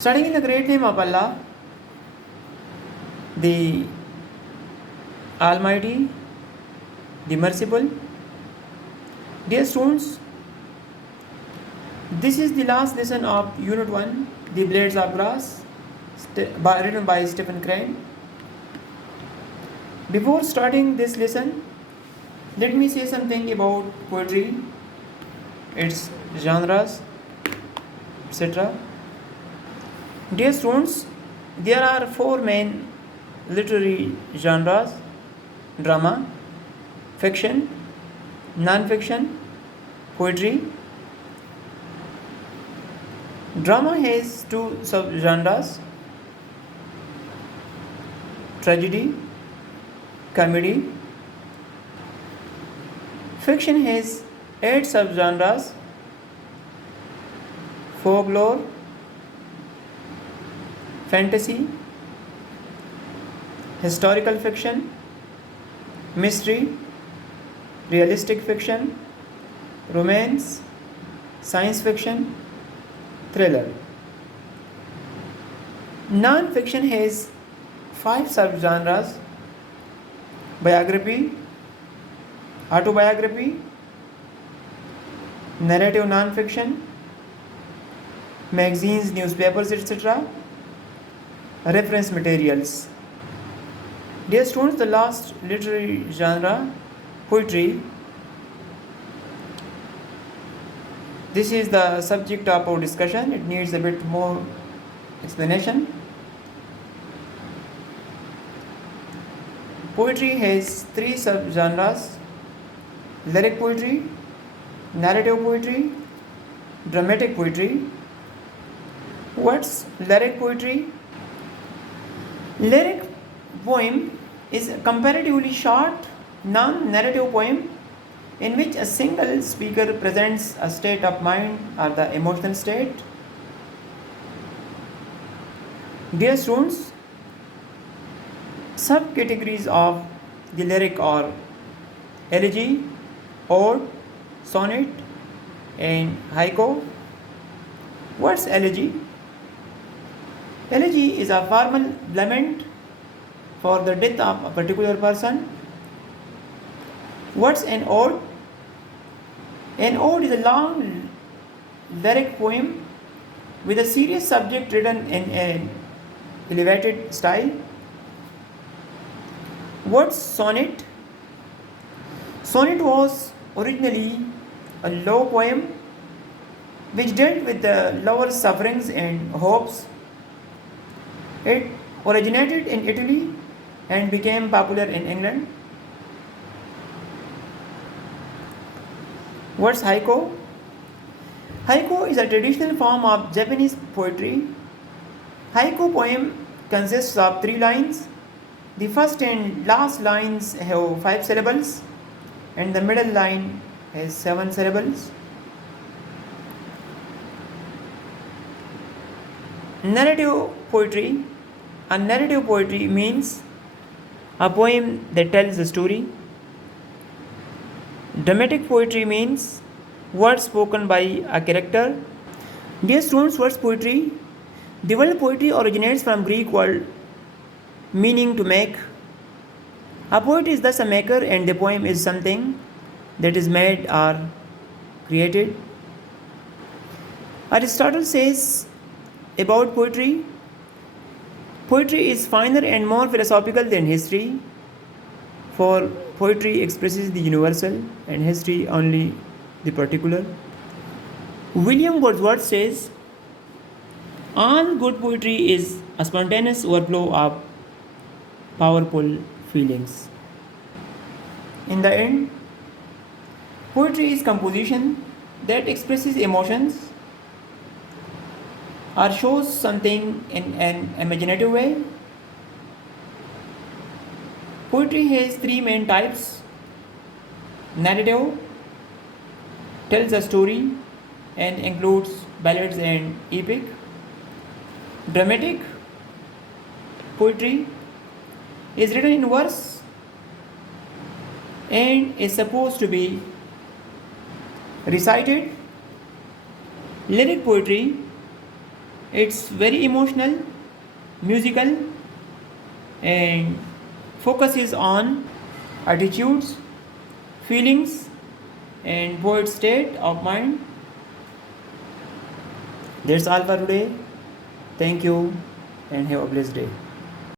Starting in the great name of Allah, the Almighty, the Merciful. Dear students, this is the last lesson of Unit 1, The Blades of Grass, written by Stephen Crane. Before starting this lesson, let me say something about poetry, its genres, etc. Dear students, there are four main literary genres: drama, fiction, non-fiction, poetry. Drama has two subgenres: tragedy, comedy. Fiction has 8 subgenres: folklore, fantasy, historical fiction, mystery, realistic fiction, romance, science fiction, thriller. Non-fiction has 5 subgenres: biography, autobiography, narrative non-fiction, magazines, newspapers, etc., reference materials. Dear students, the last literary genre, poetry. This is the subject of our discussion. It needs a bit more explanation. Poetry has 3 subgenres: lyric poetry, narrative poetry, dramatic poetry. What's lyric poetry? Lyric poem is a comparatively short, non-narrative poem in which a single speaker presents a state of mind or the emotional state. Dear students, subcategories of the lyric are elegy, ode, sonnet, and haiku. What's elegy? Elegy is a formal lament for the death of a particular person. What's an ode? An ode is a long lyric poem with a serious subject written in an elevated style. What's sonnet? Sonnet was originally a low poem which dealt with the lover's sufferings and hopes. It originated in Italy and became popular in England. What's haiku? Haiku is a traditional form of Japanese poetry. Haiku poem consists of 3 lines. The first and last lines have 5 syllables, and the middle line has 7 syllables. Narrative poetry. A narrative poetry means a poem that tells a story. Dramatic poetry means words spoken by a character. Dear students, what's poetry? The word poetry originates from Greek word meaning to make. A poet is thus a maker, and the poem is something that is made or created. Aristotle says about poetry: poetry is finer and more philosophical than history, for poetry expresses the universal and history only the particular. William Wordsworth says, all good poetry is a spontaneous overflow of powerful feelings. In the end, poetry is composition that expresses emotions or shows something in an imaginative way. Poetry has 3 main types: narrative, tells a story and includes ballads and epic; dramatic poetry is written in verse and is supposed to be recited; lyric poetry It's very emotional, musical, and focuses on attitudes, feelings, and poet's state of mind. That's all for today. Thank you and have a blessed day.